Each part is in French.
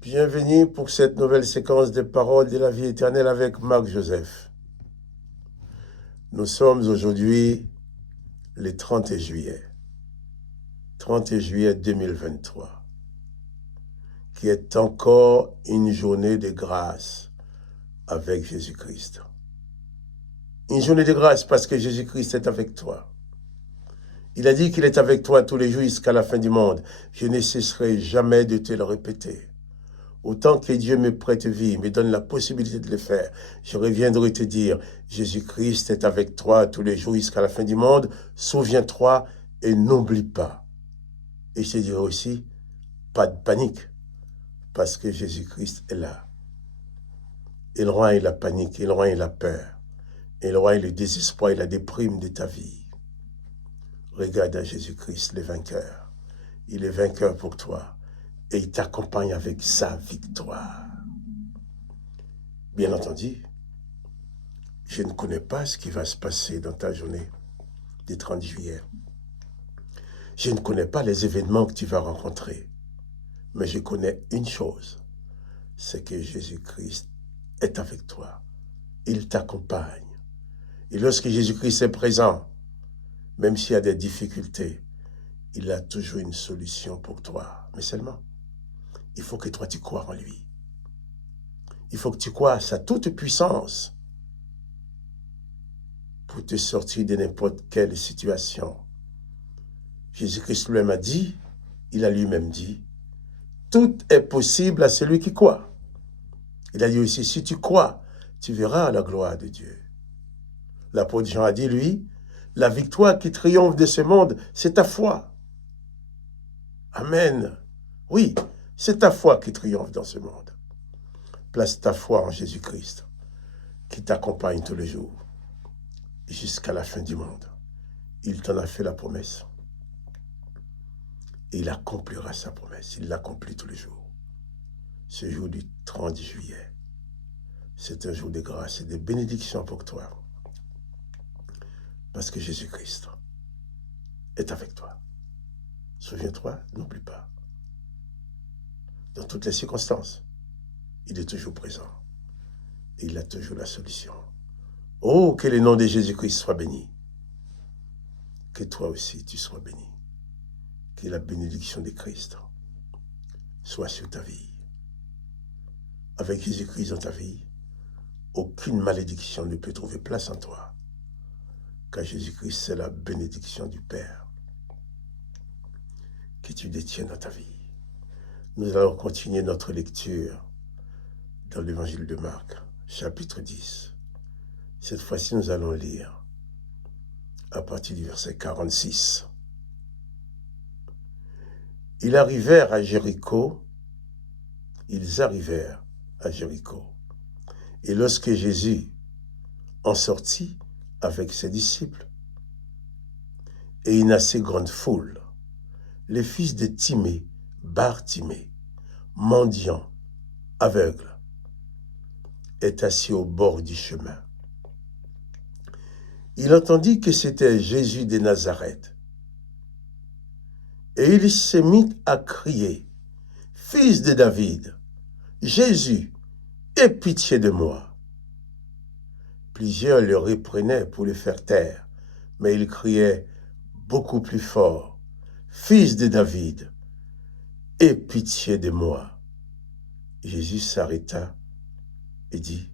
Bienvenue pour cette nouvelle séquence des paroles de la vie éternelle avec Marc Joseph. Nous sommes aujourd'hui le 30 juillet 2023, qui est encore une journée de grâce avec Jésus-Christ. Une journée de grâce parce que Jésus-Christ est avec toi. Il a dit qu'il est avec toi tous les jours jusqu'à la fin du monde. Je ne cesserai jamais de te le répéter. Autant que Dieu me prête vie, me donne la possibilité de le faire, je reviendrai te dire, Jésus-Christ est avec toi tous les jours jusqu'à la fin du monde, souviens-toi et n'oublie pas. Et je te dirai aussi, pas de panique, parce que Jésus-Christ est là. Il rend la panique, il rend la peur, il rend le désespoir et la déprime de ta vie. Regarde à Jésus-Christ, le vainqueur. Il est vainqueur pour toi. Et il t'accompagne avec sa victoire. Bien entendu, je ne connais pas ce qui va se passer dans ta journée du 30 juillet. Je ne connais pas les événements que tu vas rencontrer. Mais je connais une chose, c'est que Jésus-Christ est avec toi. Il t'accompagne. Et lorsque Jésus-Christ est présent, même s'il y a des difficultés, il a toujours une solution pour toi. Mais seulement, il faut que toi, tu crois en lui. Il faut que tu crois à sa toute puissance pour te sortir de n'importe quelle situation. Jésus-Christ lui-même a dit, il a lui-même dit, tout est possible à celui qui croit. Il a dit aussi, si tu crois, tu verras la gloire de Dieu. L'apôtre Jean a dit, lui, la victoire qui triomphe de ce monde, c'est ta foi. Amen. Oui, c'est ta foi qui triomphe dans ce monde. Place ta foi en Jésus-Christ, qui t'accompagne tous les jours, jusqu'à la fin du monde. Il t'en a fait la promesse. Et il accomplira sa promesse. Il l'accomplit tous les jours. Ce jour du 30 juillet, c'est un jour de grâce et de bénédiction pour toi. Parce que Jésus-Christ est avec toi. Souviens-toi, n'oublie pas. Dans toutes les circonstances, il est toujours présent. Et il a toujours la solution. Oh, que le nom de Jésus-Christ soit béni. Que toi aussi, tu sois béni. Que la bénédiction de Christ soit sur ta vie. Avec Jésus-Christ dans ta vie, aucune malédiction ne peut trouver place en toi. Car Jésus-Christ, c'est la bénédiction du Père que tu détiens dans ta vie. Nous allons continuer notre lecture dans l'évangile de Marc, chapitre 10. Cette fois-ci, nous allons lire à partir du verset 46. Ils arrivèrent à Jéricho. Et lorsque Jésus en sortit avec ses disciples, et une assez grande foule, les fils de Timée, Bartimée, mendiant, aveugle, est assis au bord du chemin. Il entendit que c'était Jésus de Nazareth. Et il se mit à crier, « Fils de David, Jésus, aie pitié de moi. » Plusieurs le reprenaient pour le faire taire, mais il criait beaucoup plus fort, « Fils de David, aie pitié de moi. » Jésus s'arrêta et dit,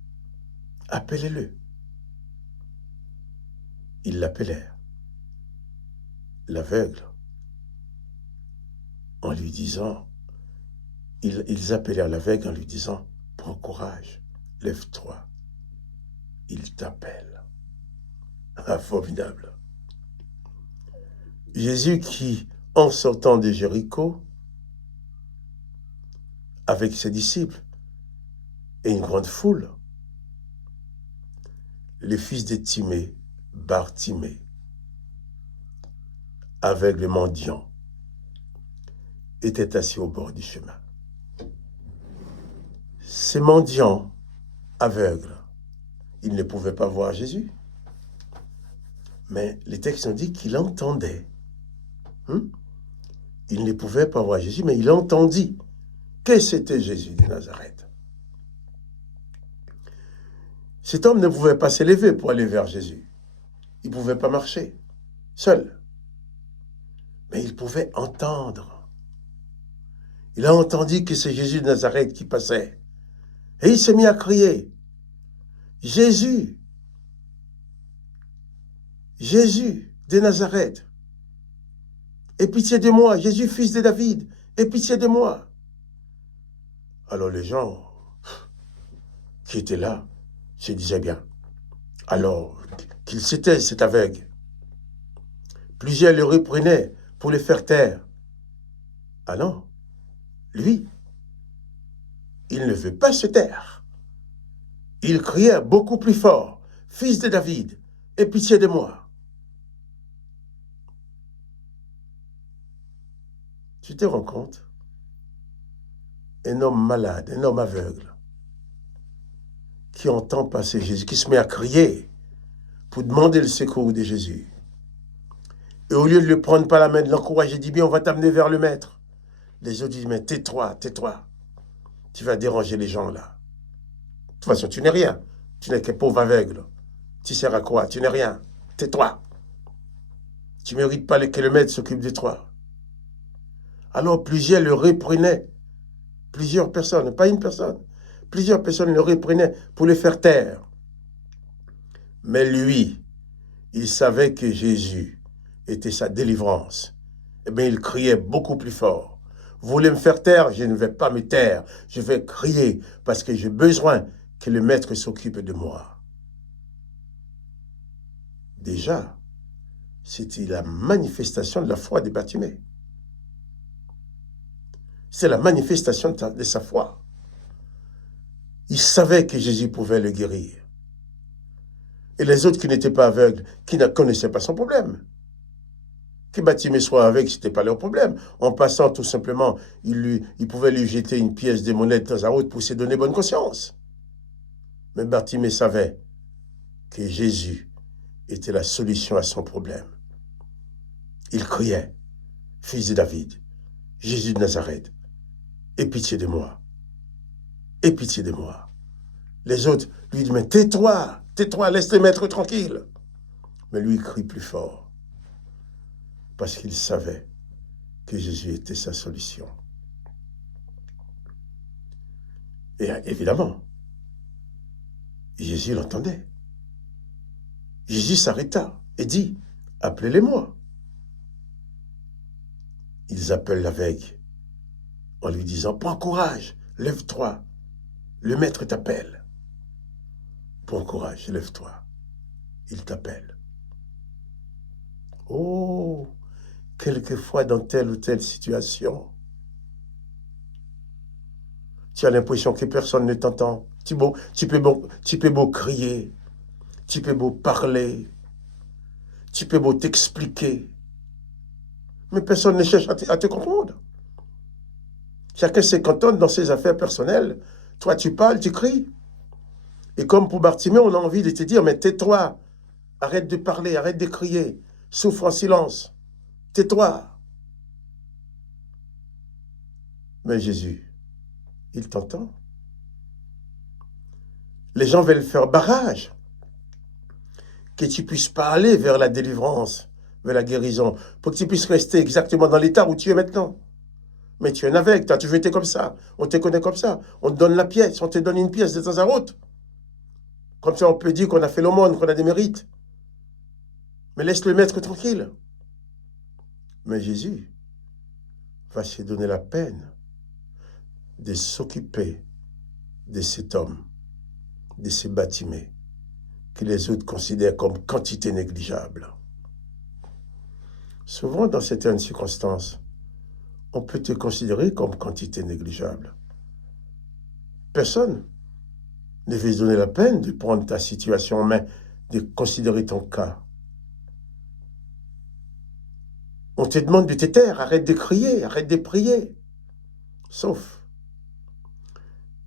« Appelez-le. » Ils l'appelèrent. L'aveugle, en lui disant, ils appelèrent l'aveugle en lui disant, « Prends courage, lève-toi, il t'appelle. » Ah, formidable. Jésus qui, en sortant de Jéricho, avec ses disciples et une grande foule, le fils de Timée, Bartimée, aveugle mendiant, était assis au bord du chemin. Ces mendiants aveugles, ils ne pouvaient pas voir Jésus. Mais les textes ont dit qu'il entendait. Il ne pouvait pas voir Jésus, mais il entendit que c'était Jésus de Nazareth. Cet homme ne pouvait pas s'élever pour aller vers Jésus. Il ne pouvait pas marcher seul. Mais il pouvait entendre. Il a entendu que c'est Jésus de Nazareth qui passait. Et il s'est mis à crier, « Jésus, Jésus de Nazareth, aie pitié de moi, Jésus fils de David, aie pitié de moi. » Alors les gens qui étaient là se disaient bien, alors qu'il s'était cet aveugle. Plusieurs le reprenaient pour le faire taire. Ah non, lui, il ne veut pas se taire. Il criait beaucoup plus fort, « Fils de David, aie pitié de moi. » Tu te rends compte? Un homme malade, un homme aveugle, qui entend passer Jésus, qui se met à crier pour demander le secours de Jésus. Et au lieu de le prendre par la main, de l'encourager, dit bien, on va t'amener vers le maître. Les autres disent, mais tais-toi, tais-toi. Tu vas déranger les gens là. De toute façon, tu n'es rien. Tu n'es qu'un pauvre aveugle. Tu sers à quoi? Tu n'es rien. Tais-toi. Tu ne mérites pas que le maître s'occupe de toi. Alors plusieurs le reprenaient. Plusieurs personnes, pas une personne. Plusieurs personnes le reprenaient pour le faire taire. Mais lui, il savait que Jésus était sa délivrance. Eh bien, il criait beaucoup plus fort. Vous voulez me faire taire? Je ne vais pas me taire. Je vais crier parce que j'ai besoin que le maître s'occupe de moi. Déjà, c'était la manifestation de la foi de Bartimée. C'est la manifestation de sa foi. Il savait que Jésus pouvait le guérir. Et les autres qui n'étaient pas aveugles, qui ne connaissaient pas son problème. Que Bartimée soit aveugle, ce n'était pas leur problème. En passant, tout simplement, il pouvait lui jeter une pièce de monnaie de temps à autre pour se donner bonne conscience. Mais Bartimée savait que Jésus était la solution à son problème. Il criait, « Fils de David, Jésus de Nazareth, aie pitié de moi. Aie pitié de moi. » Les autres lui disent, « Mais tais-toi, tais-toi, laisse les maîtres tranquilles. » Mais lui, il crie plus fort. Parce qu'il savait que Jésus était sa solution. Et évidemment, Jésus l'entendait. Jésus s'arrêta et dit, « Appelez-les-moi. » Ils appellent l'aveugle en lui disant, « Prends courage, lève-toi, le maître t'appelle. » Prends courage, lève-toi, il t'appelle. Oh, quelquefois dans telle ou telle situation, tu as l'impression que personne ne t'entend. Tu peux beau crier, tu peux beau parler, tu peux beau t'expliquer, mais personne ne cherche à te comprendre. Chacun se cantonne dans ses affaires personnelles. Toi, tu parles, tu cries. Et comme pour Bartimée, on a envie de te dire, mais tais-toi, arrête de parler, arrête de crier, souffre en silence, tais-toi. Mais Jésus, il t'entend. Les gens veulent faire barrage, que tu puisses pas aller vers la délivrance, vers la guérison, pour que tu puisses rester exactement dans l'état où tu es maintenant. Mais tu es un aveugle, tu as toujours été comme ça, on te connaît comme ça, on te donne la pièce, on te donne une pièce de temps à autre. Comme ça, on peut dire qu'on a fait l'aumône, qu'on a des mérites. Mais laisse le maître tranquille. Mais Jésus va se donner la peine de s'occuper de cet homme, de ces Bartimée, que les autres considèrent comme quantité négligeable. Souvent, dans certaines circonstances, on peut te considérer comme quantité négligeable. Personne ne veut se donner la peine de prendre ta situation en main, de considérer ton cas. On te demande de te taire, arrête de crier, arrête de prier. Sauf,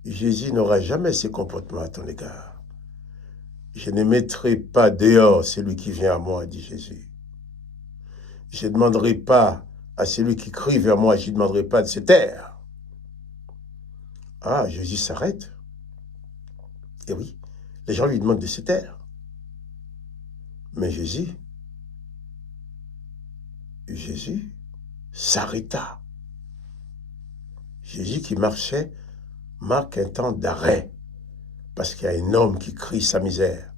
Jésus n'aura jamais ces comportements à ton égard. Je ne mettrai pas dehors celui qui vient à moi, dit Jésus. Je ne demanderai pas à celui qui crie vers moi, je ne demanderai pas de se taire. Ah, Jésus s'arrête. Et oui, les gens lui demandent de se taire. Mais Jésus s'arrêta. Jésus qui marchait marque un temps d'arrêt. Parce qu'il y a un homme qui crie sa misère.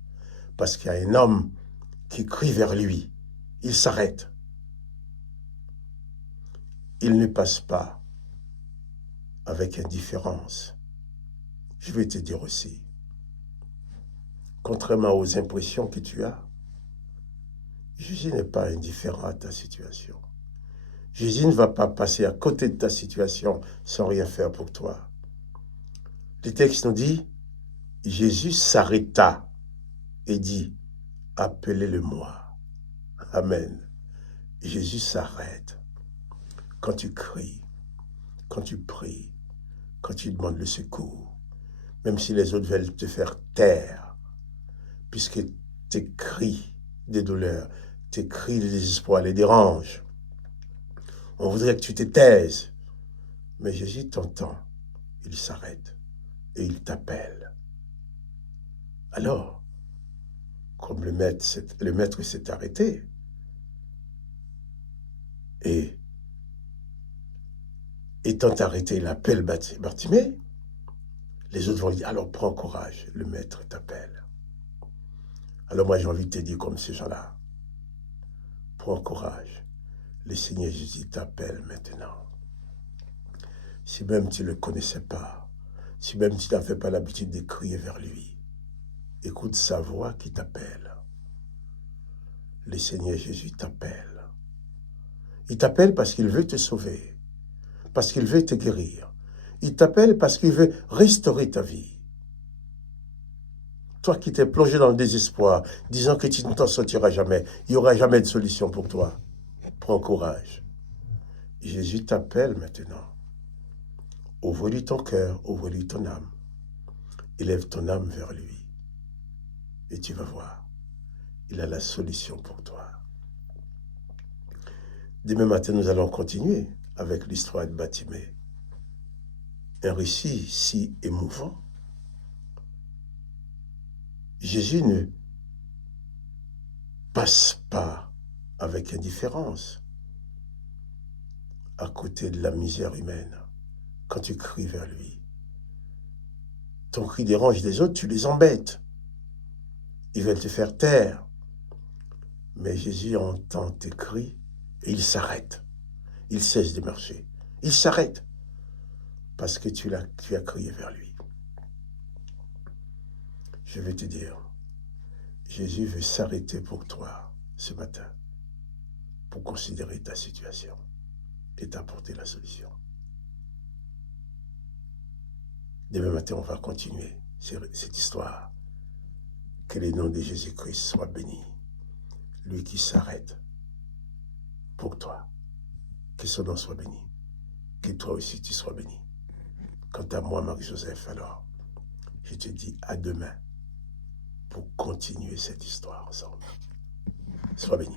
Parce qu'il y a un homme qui crie vers lui. Il s'arrête. Il ne passe pas avec indifférence. Je vais te dire aussi, contrairement aux impressions que tu as, Jésus n'est pas indifférent à ta situation. Jésus ne va pas passer à côté de ta situation sans rien faire pour toi. Le texte nous dit, Jésus s'arrêta et dit, appelez-le-moi. Amen. Jésus s'arrête. Quand tu cries, quand tu pries, quand tu demandes le secours, même si les autres veulent te faire taire, puisque tes cris de douleur, tes cris de désespoir les dérangent. On voudrait que tu te taises. Mais Jésus t'entend, il s'arrête et il t'appelle. Alors, comme le maître s'est arrêté, et étant arrêté, il appelle Bartimée, les autres vont dire, alors prends courage, le maître t'appelle. Alors moi j'ai envie de te dire comme ces gens-là, prends courage, le Seigneur Jésus t'appelle maintenant. Si même tu ne le connaissais pas, si même tu n'avais pas l'habitude de crier vers lui, écoute sa voix qui t'appelle. Le Seigneur Jésus t'appelle. Il t'appelle parce qu'il veut te sauver, parce qu'il veut te guérir. Il t'appelle parce qu'il veut restaurer ta vie. Toi qui t'es plongé dans le désespoir, disant que tu ne t'en sortiras jamais, il n'y aura jamais de solution pour toi. Prends courage. Jésus t'appelle maintenant. Ouvre-lui ton cœur, ouvre-lui ton âme. Élève ton âme vers lui. Et tu vas voir, il a la solution pour toi. Demain matin, nous allons continuer avec l'histoire de Bartimée. Un récit si émouvant. Jésus ne passe pas avec indifférence à côté de la misère humaine quand tu cries vers lui. Ton cri dérange les autres, tu les embêtes. Ils veulent te faire taire. Mais Jésus entend tes cris et il s'arrête. Il cesse de marcher. Il s'arrête parce que tu as crié vers lui. Je vais te dire, Jésus veut s'arrêter pour toi ce matin pour considérer ta situation et t'apporter la solution. Demain matin, on va continuer cette histoire. Que le nom de Jésus-Christ soit béni. Lui qui s'arrête pour toi. Que son nom soit béni. Que toi aussi tu sois béni. Quant à moi, Marc-Joseph, alors, je te dis à demain pour continuer cette histoire ensemble. Sois béni.